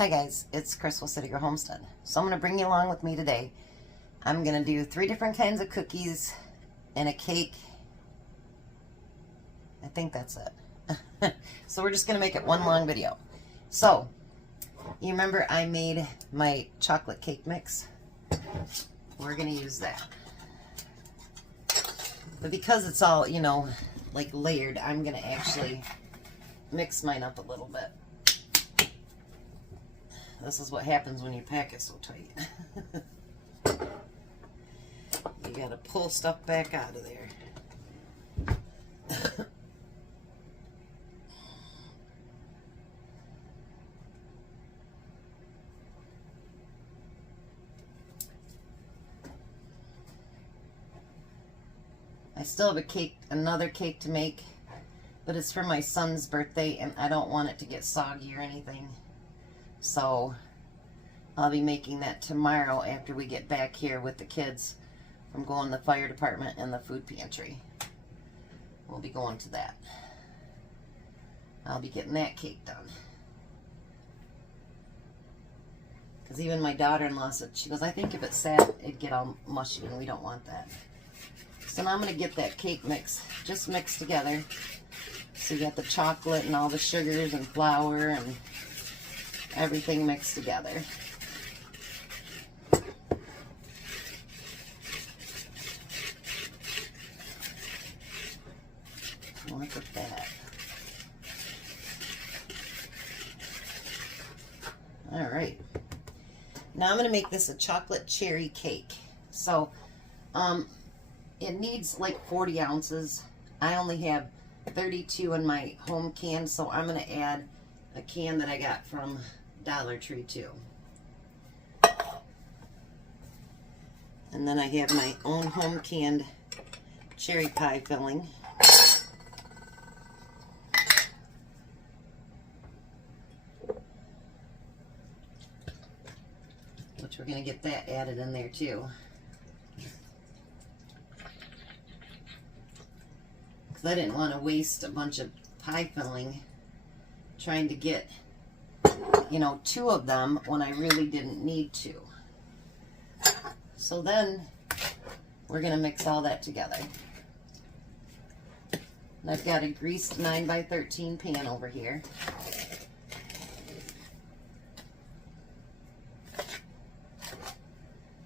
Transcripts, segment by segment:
Hi guys, it's Chris with City Girl Homestead. So I'm going to bring you along with me today. I'm going to do 3 different kinds of cookies and a cake. I think that's it. So we're just going to make it one long video. So, you remember I made my chocolate cake mix? We're going to use that. But because it's all, you know, like layered, I'm going to actually mix mine up a little bit. This is what happens when you pack it so tight. You gotta pull stuff back out of there. I still have a cake, another cake to make, but it's for my son's birthday and I don't want it to get soggy or anything. So I'll be making that tomorrow after we get back here with the kids from going to the fire department and the food pantry. We'll be going to that. I'll be getting that cake done. Because even my daughter-in-law said, she goes, I think if it sat, it'd get all mushy and we don't want that. So now I'm going to get that cake mix just mixed together. So you got the chocolate and all the sugars and flour and everything mixed together. Look at that. All right. Now I'm going to make this a chocolate cherry cake. So, it needs like 40 ounces. I only have 32 in my home can, so I'm going to add a can that I got from Dollar Tree too. And then I have my own home canned cherry pie filling. Which we're going to get that added in there too. Because I didn't want to waste a bunch of pie filling trying to get, you know, 2 of them when I really didn't need to. So then we're going to mix all that together. And I've got a greased 9x13 pan over here.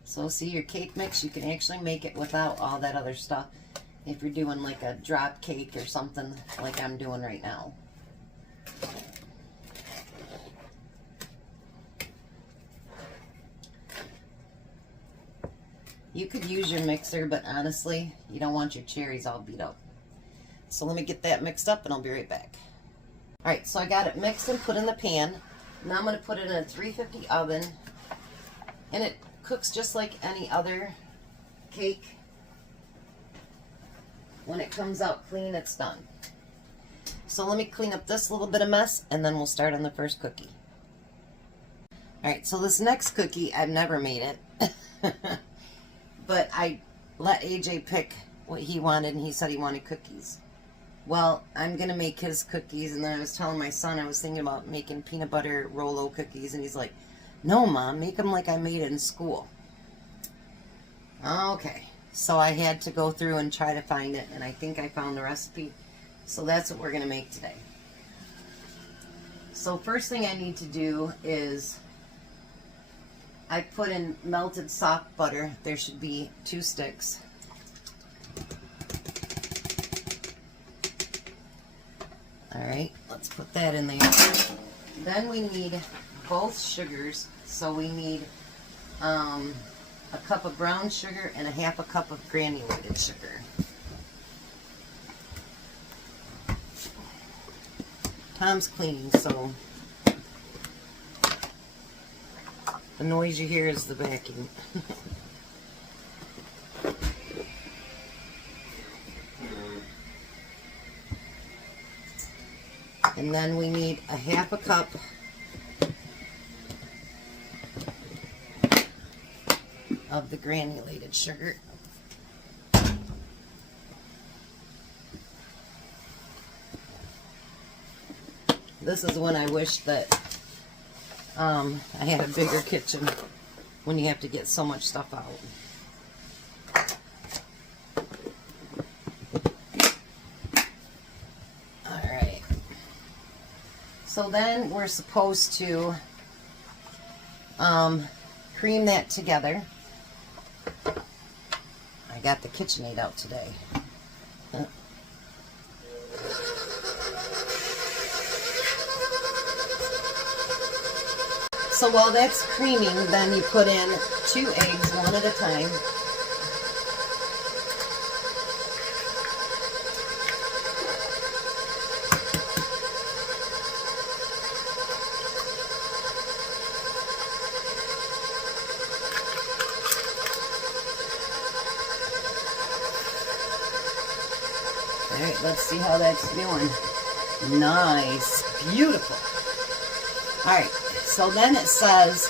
So see, your cake mix, you can actually make it without all that other stuff if you're doing like a drop cake or something like I'm doing right now. You could use your mixer, but honestly, you don't want your cherries all beat up. So let me get that mixed up and I'll be right back. Alright, so I got it mixed and put in the pan. Now I'm going to put it in a 350 oven. And it cooks just like any other cake. When it comes out clean, it's done. So let me clean up this little bit of mess and then we'll start on the first cookie. Alright, so this next cookie, I've never made it. But I let AJ pick what he wanted and he said he wanted cookies. Well, I'm going to make his cookies, and then I was telling my son I was thinking about making peanut butter rolo cookies, and he's like, no, Mom, make them like I made it in school. Okay, so I had to go through and try to find it, and I think I found the recipe. So that's what we're going to make today. So first thing I need to do is I put in melted soft butter. There should be 2 sticks. Alright, let's put that in there. Then we need both sugars. So we need a cup of brown sugar and a 1/2 cup of granulated sugar. Tom's cleaning, so the noise you hear is the vacuum. And then we need a 1/2 cup of the granulated sugar. This is when I wish that I had a bigger kitchen when you have to get so much stuff out. Alright. So then we're supposed to cream that together. I got the KitchenAid out today. So while that's creaming, then you put in 2 eggs, one at a time. Alright, let's see how that's doing. Nice. Beautiful. Alright, so then it says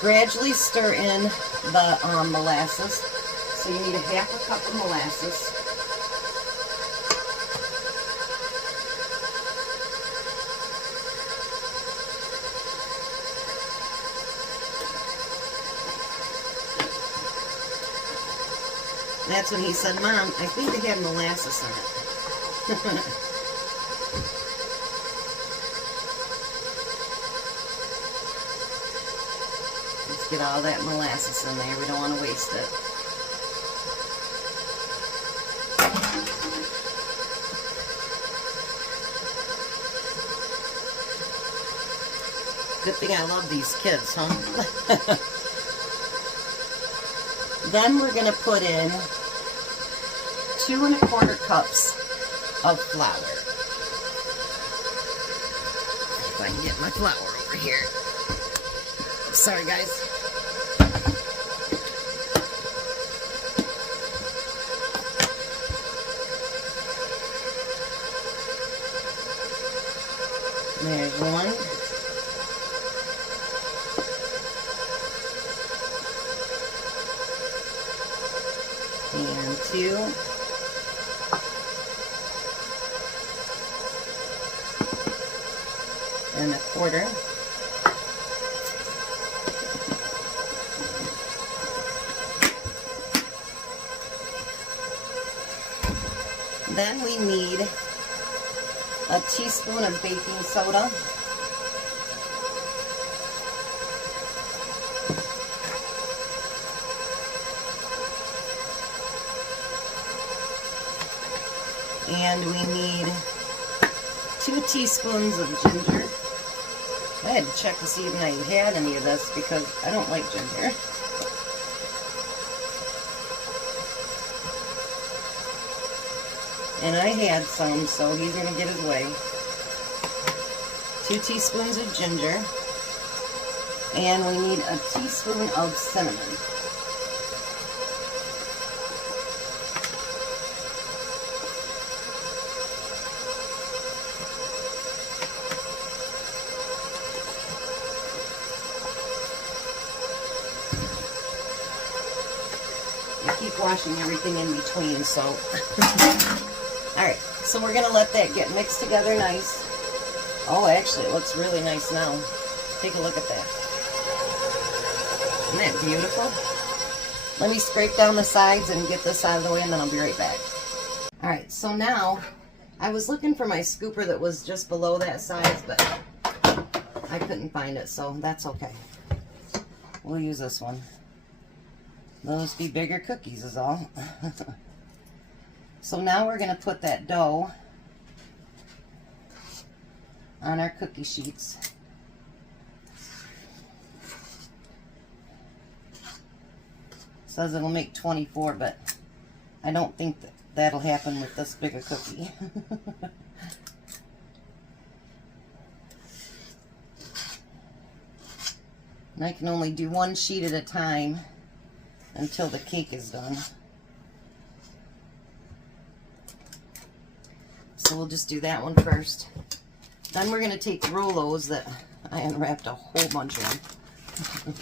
gradually stir in the molasses. So you need a 1/2 cup of molasses. That's when he said, Mom, I think they have molasses in it. Let's get all that molasses in there. We don't want to waste it. Good thing I love these kids, huh? Then we're going to put in 2 1/4 cups of flour. If I can get my flour over here. Sorry, guys. There's one. And 2. And 1/4. Then we need a teaspoon of baking soda. And we need 2 teaspoons of ginger. I had to check to see if I had any of this because I don't like ginger. And I had some, so he's going to get his way. 2 teaspoons of ginger. And we need a teaspoon of cinnamon. I keep washing everything in between, so... Alright, so we're going to let that get mixed together nice. Oh, actually, it looks really nice now. Take a look at that. Isn't that beautiful? Let me scrape down the sides and get this out of the way, and then I'll be right back. Alright, so now, I was looking for my scooper that was just below that size, but I couldn't find it, so that's okay. We'll use this one. Those be bigger cookies is all. So now we're going to put that dough on our cookie sheets. It says it'll make 24, but I don't think that'll happen with this bigger cookie. And I can only do 1 sheet at a time until the cake is done. So we'll just do that one first. Then we're going to take rolos that I unwrapped a whole bunch of them.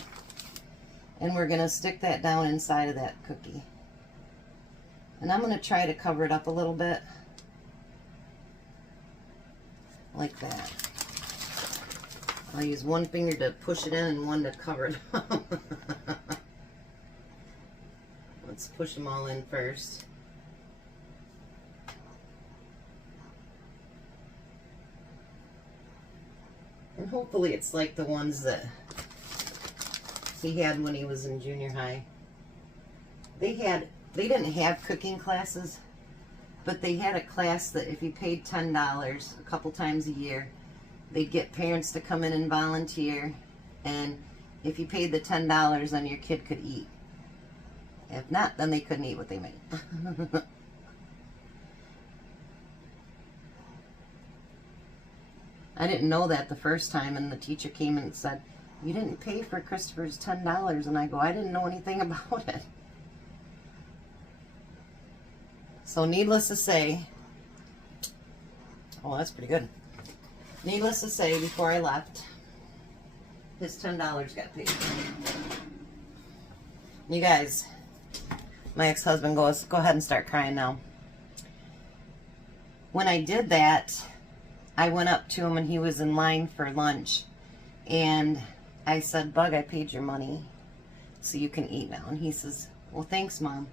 And we're going to stick that down inside of that cookie. And I'm going to try to cover it up a little bit. Like that. I'll use one finger to push it in and one to cover it up. Let's push them all in first. And hopefully it's like the ones that he had when he was in junior high. They didn't have cooking classes, but they had a class that if you paid $10 a couple times a year, they'd get parents to come in and volunteer, and if you paid the $10, then your kid could eat. If not, then they couldn't eat what they made. I didn't know that the first time, and the teacher came and said, "You didn't pay for Christopher's $10. And I go, "I didn't know anything about it." So needless to say, oh, that's pretty good. Needless to say, before I left, his $10 got paid. You guys, my ex-husband goes, "Go ahead and start crying now." When I did that, I went up to him and he was in line for lunch. And I said, "Bug, I paid your money, so you can eat now." And he says, "Well, thanks, Mom."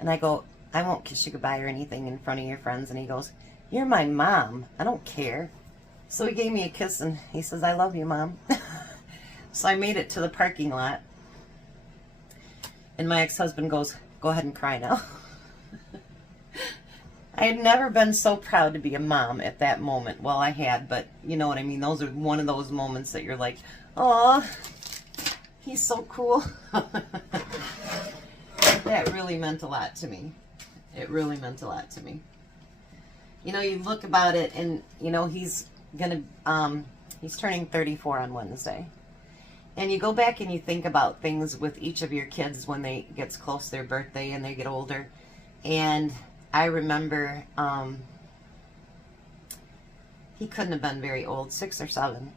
And I go, "I won't kiss you goodbye or anything in front of your friends." And he goes, "You're my mom. I don't care." So he gave me a kiss and he says, "I love you, Mom." So I made it to the parking lot. And my ex-husband goes, "Go ahead and cry now." I had never been so proud to be a mom at that moment. Well, I had, but you know what I mean. Those are one of those moments that you're like, "Oh, he's so cool." That really meant a lot to me. It really meant a lot to me. You know, you look about it and, you know, he's turning 34 on Wednesday. And you go back and you think about things with each of your kids when they gets close to their birthday and they get older. And I remember he couldn't have been very old, 6 or 7.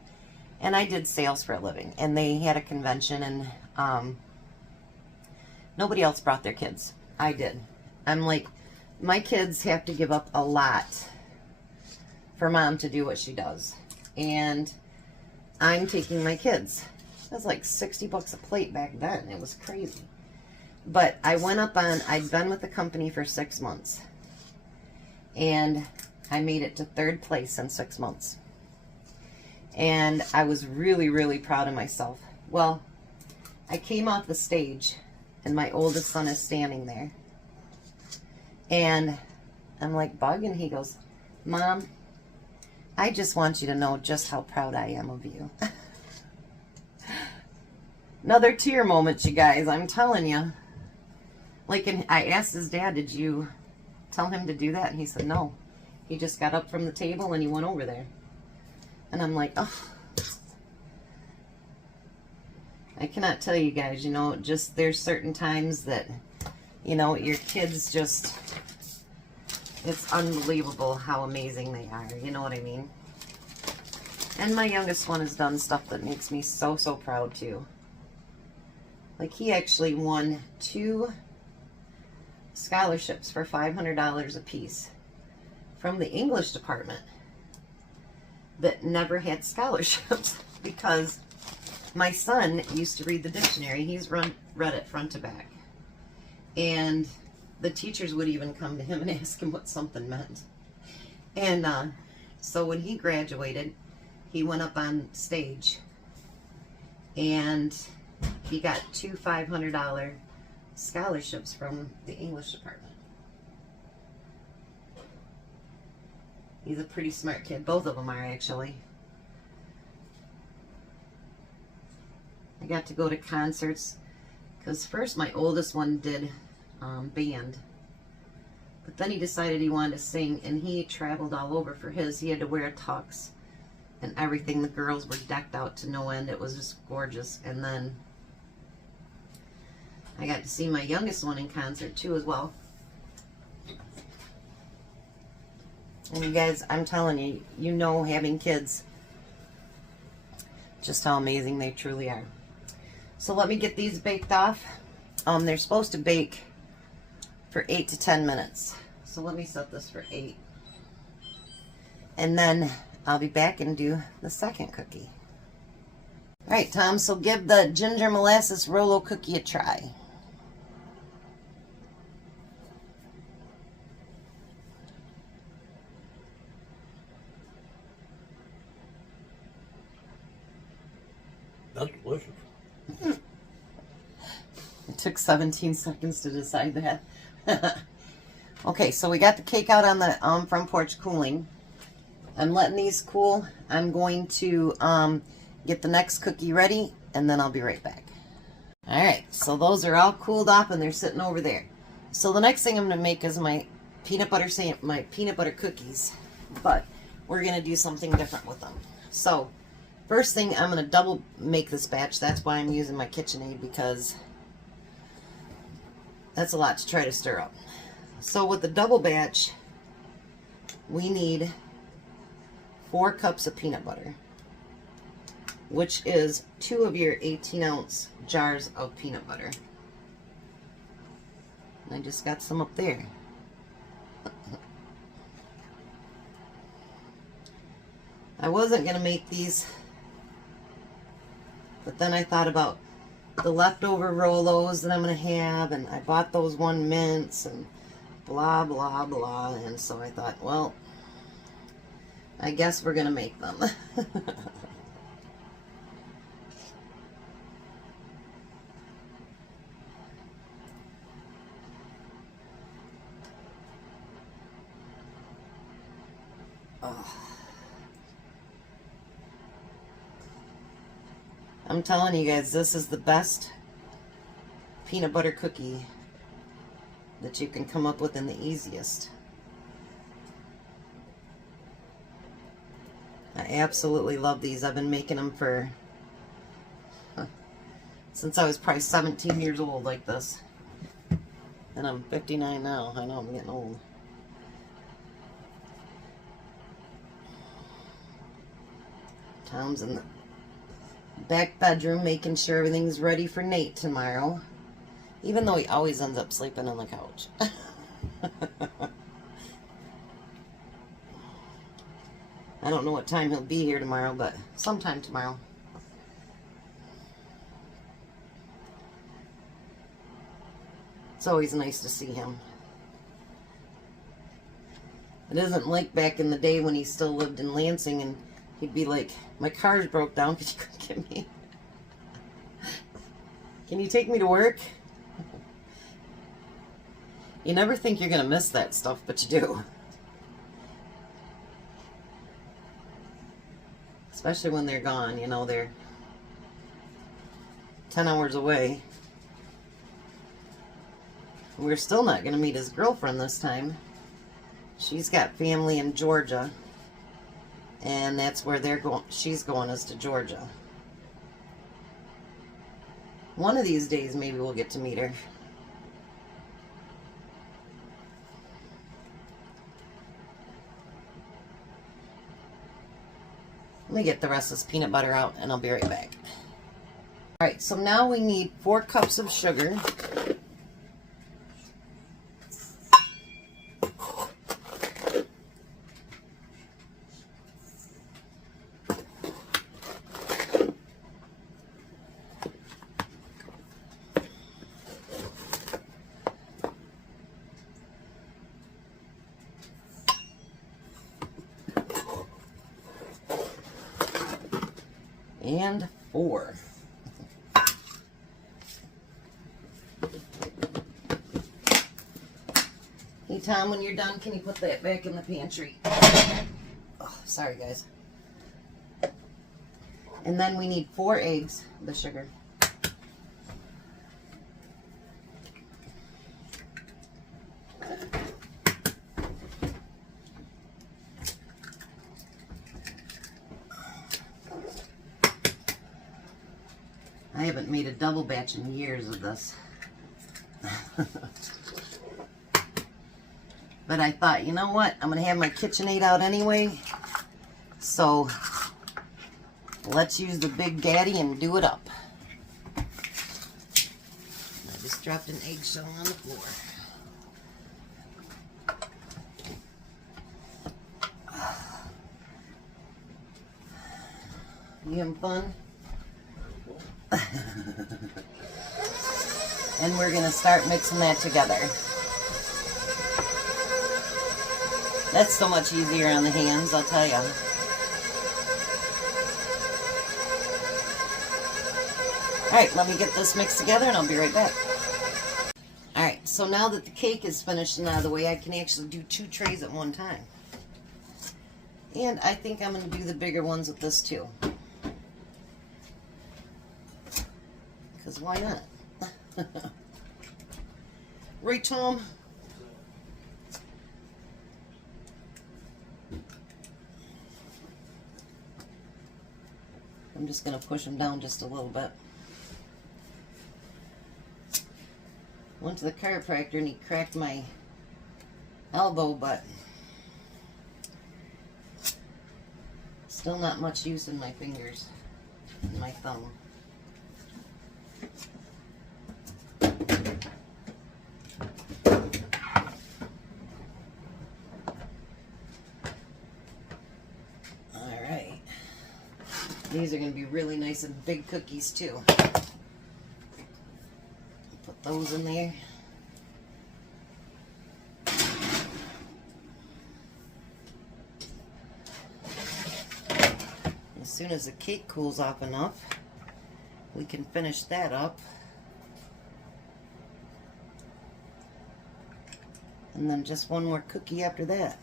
And I did sales for a living. And they had a convention and nobody else brought their kids. I did. I'm like, my kids have to give up a lot for Mom to do what she does. And I'm taking my kids. It was like $60 a plate back then. It was crazy. But I went up on, I'd been with the company for 6 months. And I made it to 3rd place in 6 months. And I was really, really proud of myself. Well, I came off the stage and my oldest son is standing there. And I'm like, "Bug," and he goes, "Mom, I just want you to know just how proud I am of you." Another tear moment, you guys, I'm telling you. Like, and I asked his dad, "Did you tell him to do that?" And he said, "No. He just got up from the table and he went over there." And I'm like, oh. I cannot tell you guys, you know, just there's certain times that, you know, your kids just, it's unbelievable how amazing they are. You know what I mean? And my youngest one has done stuff that makes me so, so proud too. Like, he actually won 2 scholarships for $500 a piece from the English department that never had scholarships because my son used to read the dictionary. He's read it front to back. And the teachers would even come to him and ask him what something meant. And so when he graduated, he went up on stage and he got 2 $500 scholarships from the English department. He's a pretty smart kid. Both of them are, actually. I got to go to concerts because first my oldest one did band, but then he decided he wanted to sing, and he traveled all over for his. He had to wear a tux and everything. The girls were decked out to no end. It was just gorgeous. And then I got to see my youngest one in concert too as well. And you guys, I'm telling you, you know, having kids, just how amazing they truly are. So let me get these baked off. They're supposed to bake for 8 to 10 minutes. So let me set this for 8. And then I'll be back and do the second cookie. All right, Tom, so give the ginger molasses Rolo cookie a try. That's delicious. It took 17 seconds to decide that. Okay, so we got the cake out on the front porch cooling. I'm letting these cool. I'm going to get the next cookie ready, and then I'll be right back. All right, so those are all cooled off, and they're sitting over there. So the next thing I'm going to make is my peanut butter cookies, but we're going to do something different with them. So first thing, I'm going to double make this batch. That's why I'm using my KitchenAid, because that's a lot to try to stir up. So with the double batch, we need 4 cups of peanut butter, which is 2 of your 18-ounce jars of peanut butter. And I just got some up there. I wasn't going to make these, but then I thought about the leftover Rolos that I'm going to have, and I bought those 1 mints, and blah, blah, blah, and so I thought, well, I guess we're going to make them. I'm telling you guys, this is the best peanut butter cookie that you can come up with, and the easiest. I absolutely love these. I've been making them for since I was probably 17 years old like this. And I'm 59 now. I know I'm getting old. Tom's in the back bedroom making sure everything's ready for Nate tomorrow. Even though he always ends up sleeping on the couch. I don't know what time he'll be here tomorrow, but sometime tomorrow. It's always nice to see him. It isn't like back in the day when he still lived in Lansing and he'd be like, my car's broke down, could you come get me? Can you take me to work? You never think you're going to miss that stuff, but you do. Especially when they're gone, you know, they're 10 hours away. We're still not going to meet his girlfriend this time. She's got family in Georgia. And that's where they're going. She's going is to Georgia. One of these days, maybe we'll get to meet her. Let me get the rest of this peanut butter out, and I'll be right back. All right, so now we need 4 cups of sugar. And 4. Hey Tom, when you're done, can you put that back in the pantry? Oh, sorry guys. And then we need 4 eggs, the sugar. I haven't made a double batch in years of this. But I thought, you know what? I'm going to have my KitchenAid out anyway. So let's use the big gaddy and do it up. I just dropped an eggshell on the floor. You having fun? And we're going to start mixing that together. That's so much easier on the hands, I'll tell you. Alright, let me get this mixed together and I'll be right back. Alright, so now that the cake is finished and out of the way, I can actually do 2 trays at one time. And I think I'm going to do the bigger ones with this too. Because why not? Right, Tom? I'm just going to push them down just a little bit. Went to the chiropractor and he cracked my elbow, but still not much use in my fingers and my thumb. Alright. These are going to be really nice and big cookies too. Put those in there. As soon as the cake cools off enough, we can finish that up. And then just one more cookie after that.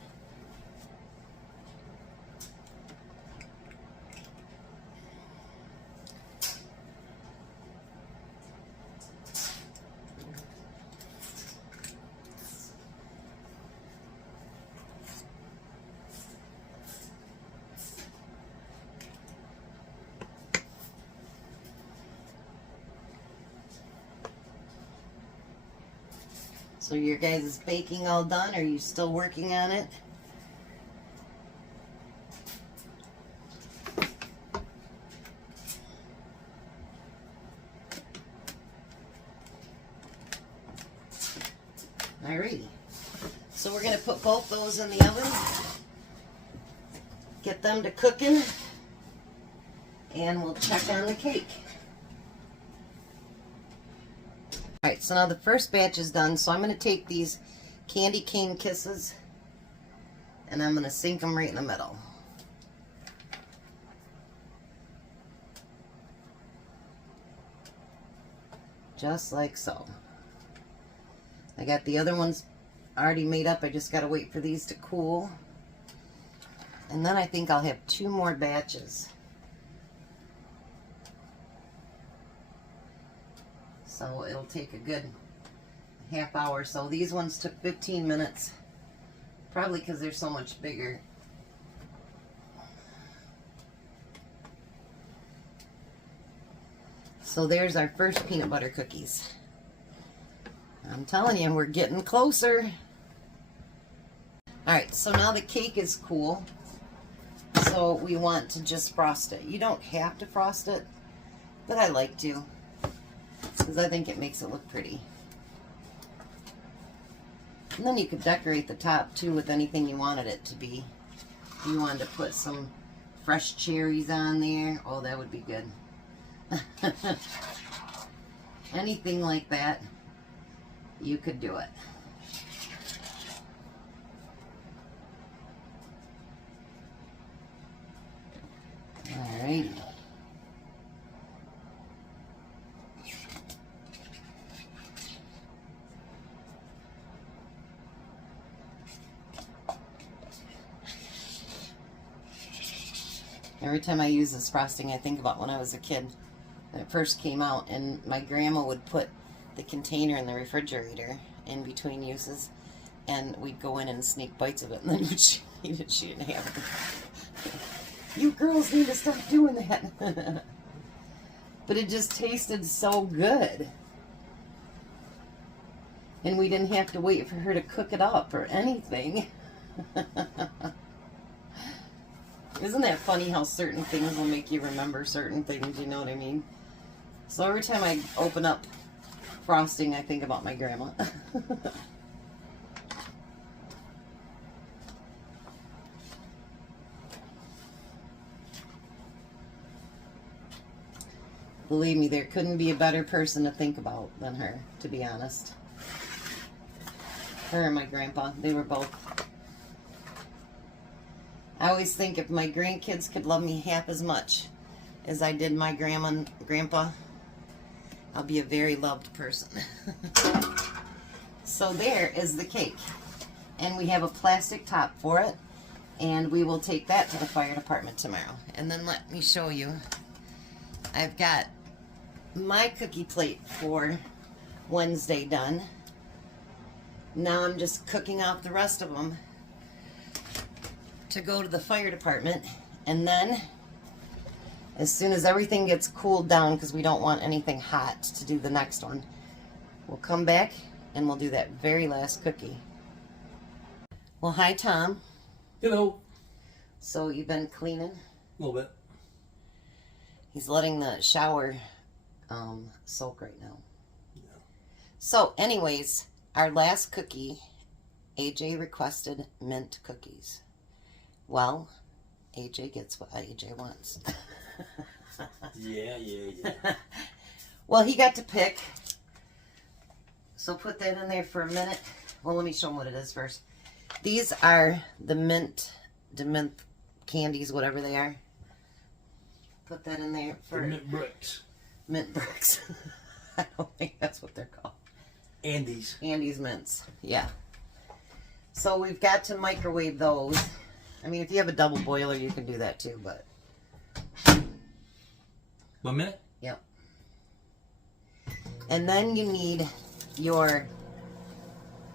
So your guys' baking all done? Are you still working on it? Alrighty. So we're going to put both those in the oven. Get them to cooking. And we'll check on the cake. Alright, so now the first batch is done, so I'm going to take these candy cane kisses and I'm going to sink them right in the middle. Just like so. I got the other ones already made up, I just got to wait for these to cool. And then I think I'll have 2 more batches. So it'll take a good half hour. So these ones took 15 minutes. Probably because they're so much bigger. So there's our first peanut butter cookies. I'm telling you, we're getting closer. Alright, so now the cake is cool. So we want to just frost it. You don't have to frost it, but I like to, because I think it makes it look pretty. And then you could decorate the top too with anything you wanted it to be. If you wanted to put some fresh cherries on there, oh, that would be good. Anything like that, you could do it. Alrighty. Every time I use this frosting, I think about when I was a kid, when it first came out, and my grandma would put the container in the refrigerator in between uses, and we'd go in and sneak bites of it, and then when she eat it, she didn't have it. You girls need to stop doing that. But it just tasted so good. And we didn't have to wait for her to cook it up or anything. Isn't that funny how certain things will make you remember certain things, you know what I mean? So every time I open up frosting, I think about my grandma. Believe me, there couldn't be a better person to think about than her, to be honest. Her and my grandpa, they were both. I always think if my grandkids could love me half as much as I did my grandma and grandpa, I'll be a very loved person. So there is the cake. And we have a plastic top for it. And we will take that to the fire department tomorrow. And then let me show you. I've got my cookie plate for Wednesday done. Now I'm just cooking off the rest of them to go to the fire department. And then, as soon as everything gets cooled down, because we don't want anything hot to do the next one, we'll come back and we'll do that very last cookie. Well, hi, Tom. Hello. So you've been cleaning? A little bit. He's letting the shower soak right now. Yeah. So anyways, our last cookie, AJ requested mint cookies. Well, AJ gets what AJ wants. Yeah. Well, he got to pick. So put that in there for a minute. Well, let me show him what it is first. These are the mint candies, whatever they are. Put that in there for The mint bricks. Mint bricks. I don't think that's what they're called. Andes. Andes mints. Yeah. So we've got to microwave those. I mean, if you have a double boiler, you can do that too, but. 1 minute? Yep. And then you need your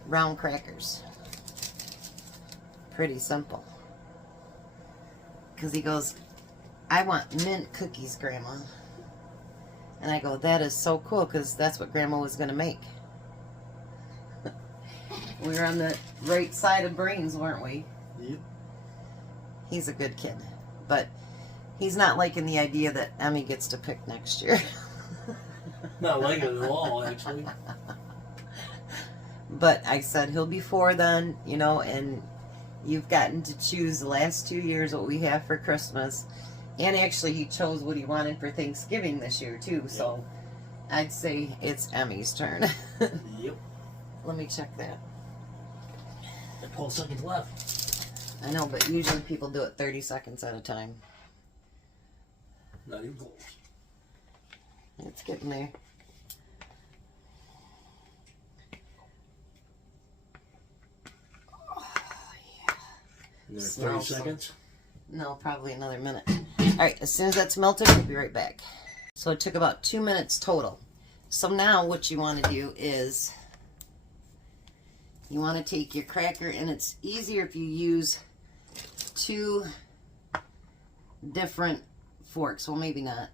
round crackers. Pretty simple. Because he goes, I want mint cookies, Grandma. And I go, that is so cool, because that's what Grandma was going to make. We were on the right side of brains, weren't we? Yep. He's a good kid. But he's not liking the idea that Emmy gets to pick next year. Not like it at all, actually. But I said he'll be 4 then, you know, and you've gotten to choose the last 2 years what we have for Christmas. And actually he chose what he wanted for Thanksgiving this year too, so I'd say it's Emmy's turn. Yep. Let me check that. 12 seconds left. I know, but usually people do it 30 seconds at a time. Not even close. It's getting there. Another 30 Smells so- seconds. No, probably another minute. Alright, as soon as that's melted, we'll be right back. So it took about 2 minutes total. So now what you want to do is you want to take your cracker, and it's easier if you use 2 different forks. Well, maybe not.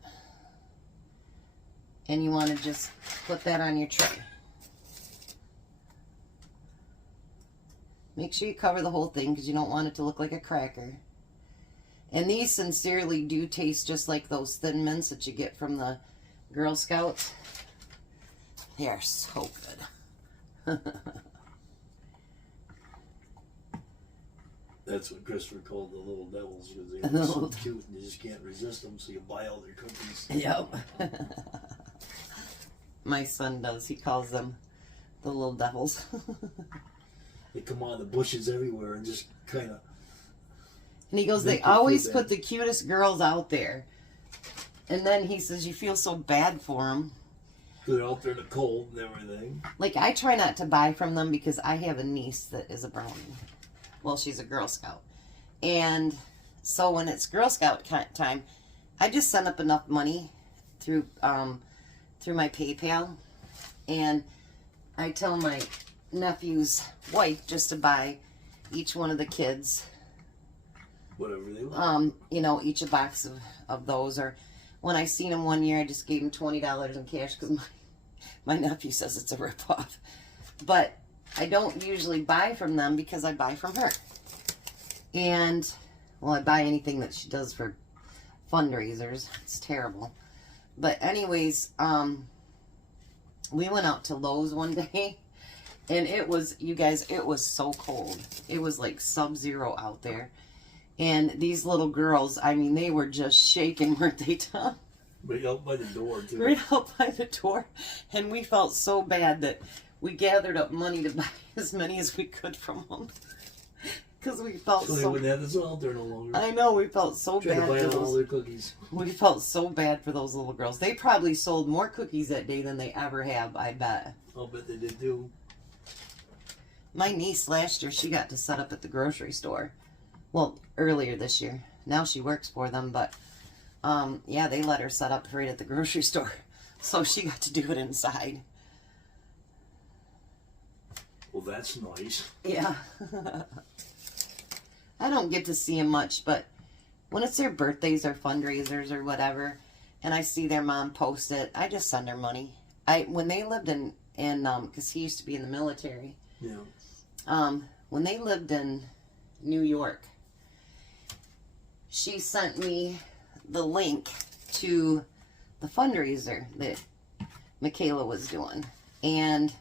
And you want to just put that on your tray. Make sure you cover the whole thing because you don't want it to look like a cracker. And these sincerely do taste just like those Thin Mints that you get from the Girl Scouts. They are so good. That's what Christopher called the little devils, because they were so cute and you just can't resist them, so you buy all their cookies. Yep. My son does. He calls them the little devils. They come out of the bushes everywhere and just kind of... And he goes, they always put the cutest girls out there. And then he says, you feel so bad for them. They're out there in the cold and everything. Like, I try not to buy from them because I have a niece that is a brownie. Well, she's a Girl Scout. And so when it's Girl Scout time, I just send up enough money through my PayPal. And I tell my nephew's wife just to buy each one of the kids, whatever they want. you know, each a box of those. Or when I seen him one year, I just gave him $20 in cash because my nephew says it's a ripoff. But I don't usually buy from them because I buy from her. And, well, I buy anything that she does for fundraisers. It's terrible. But anyways, we went out to Lowe's one day. And it was, you guys, it was so cold. It was like sub-zero out there. And these little girls, I mean, they were just shaking, weren't they, Tom? Right out by the door, too. Right out by the door. And we felt so bad that we gathered up money to buy as many as we could from them. Because we felt so they wouldn't have this out there no longer. I know, we felt so Trying bad to buy for them all those. their cookies. We felt so bad for those little girls. They probably sold more cookies that day than they ever have, I bet. I'll bet they did too. My niece last year, she got to set up at the grocery store. Well, earlier this year. Now she works for them, but yeah, they let her set up right at the grocery store. So she got to do it inside. Well, that's nice. Yeah. I don't get to see them much, but when it's their birthdays or fundraisers or whatever, and I see their mom post it, I just send her money. When they lived in because he used to be in the military. Yeah. When they lived in New York, she sent me the link to the fundraiser that Michaela was doing. And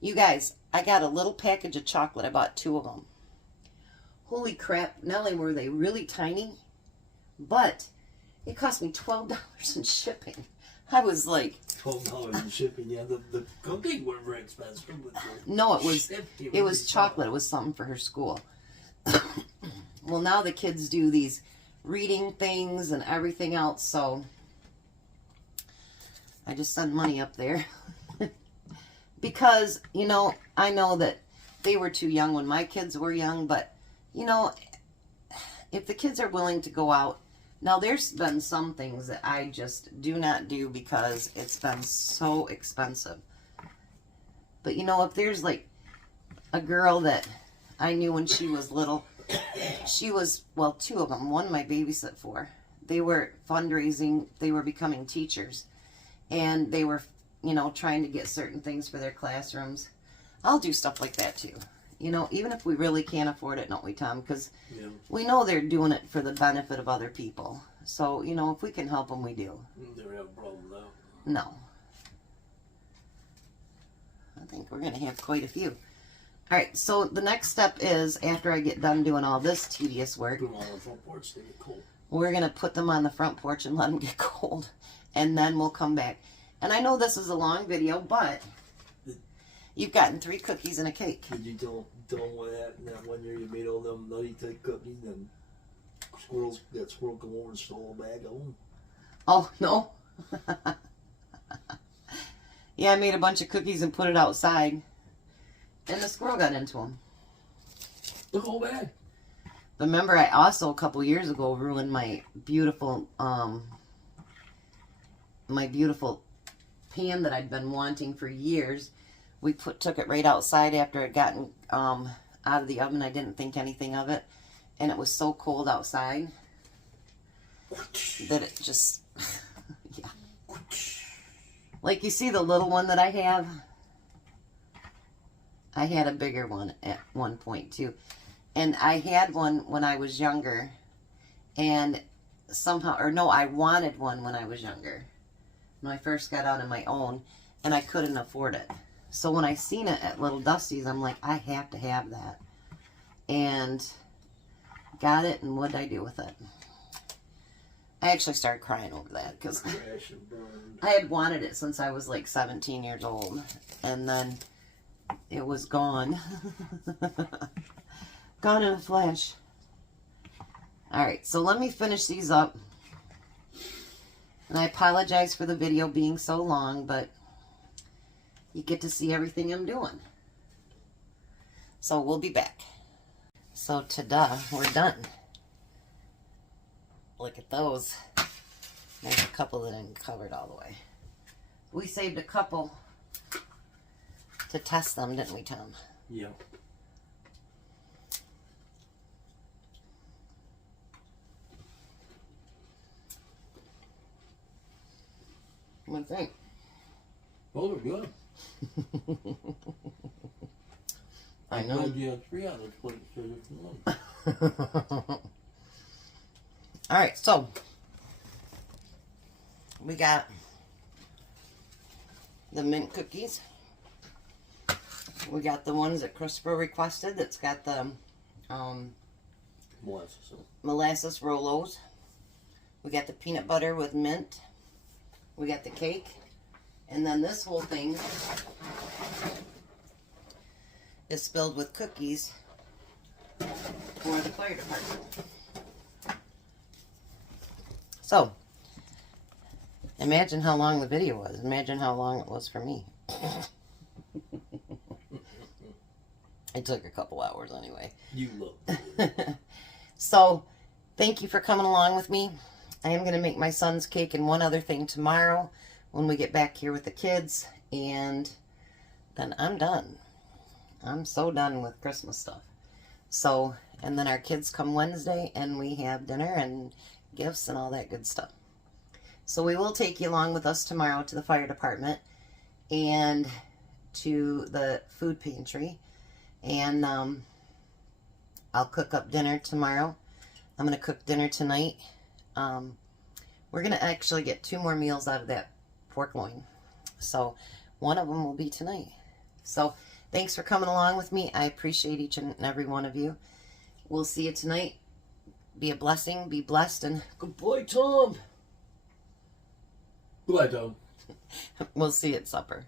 you guys, I got a little package of chocolate. I bought 2 of them. Holy crap, not only were they really tiny, but it cost me $12 in shipping. I was like... $12 in shipping, yeah. The cookies weren't very expensive. But no, it was chocolate. It was something for her school. Well, now the kids do these reading things and everything else, so I just send money up there. Because, you know, I know that they were too young when my kids were young, but, you know, if the kids are willing to go out, now there's been some things that I just do not do because it's been so expensive. But, you know, if there's like a girl that I knew when she was little, she was, well, 2 of them, one my babysit for. They were fundraising, they were becoming teachers, and they were, you know, trying to get certain things for their classrooms. I'll do stuff like that too. You know, even if we really can't afford it, don't we, Tom? Because we know they're doing it for the benefit of other people. So, you know, if we can help them, we do. Never have a problem with that. No. I think we're going to have quite a few. All right, so the next step is, after I get done doing all this tedious work, Put them on the front porch, they get cold. we're going to put them on the front porch and let them get cold. And then we'll come back. And I know this is a long video, but you've gotten 3 cookies and a cake. Did you tell them what happened that one year you made all them nutty type cookies and that squirrel come over and stole a bag of them? Oh, no. Yeah, I made a bunch of cookies and put it outside. And the squirrel got into them. The whole bag. Remember, I also, a couple years ago, ruined my beautiful pan that I'd been wanting for years. We took it right outside after it gotten out of the oven. I didn't think anything of it. And it was so cold outside that it just, yeah. Like, you see the little one that I have? I had a bigger one at one point, too. And I had one when I was younger. And somehow, or no, I wanted one when I was younger. When I first got out on my own. And I couldn't afford it. So when I seen it at Little Dusty's, I'm like, I have to have that. And got it, and what did I do with it? I actually started crying over that because I had wanted it since I was like 17 years old. And then it was gone. Gone in a flash. Alright, so let me finish these up. And I apologize for the video being so long, but you get to see everything I'm doing. So we'll be back. So ta-da, we're done. Look at those. There's a couple that ain't covered all the way. We saved a couple to test them, didn't we, Tom? Yeah. What do you think? Oh, they're good. I know. I'm glad you had 3 on this plate instead of 1. Alright, so we got the mint cookies. We got the ones that Christopher requested that's got the Molasses. molasses rolos. We got the peanut butter with mint. We got the cake. And then this whole thing is filled with cookies for the fire department. So, imagine how long the video was. Imagine how long it was for me. It took a couple hours anyway. You look. So, thank you for coming along with me. I am going to make my son's cake and one other thing tomorrow when we get back here with the kids. And then I'm done. I'm so done with Christmas stuff. So, and then our kids come Wednesday and we have dinner and gifts and all that good stuff. So we will take you along with us tomorrow to the fire department and to the food pantry. And I'll cook up dinner tomorrow. I'm going to cook dinner tonight. We're going to actually get 2 more meals out of that pork loin. So one of them will be tonight. So thanks for coming along with me. I appreciate each and every one of you. We'll see you tonight. Be a blessing. Be blessed. And Goodbye, Tom. Goodbye, Tom. we'll see you at supper.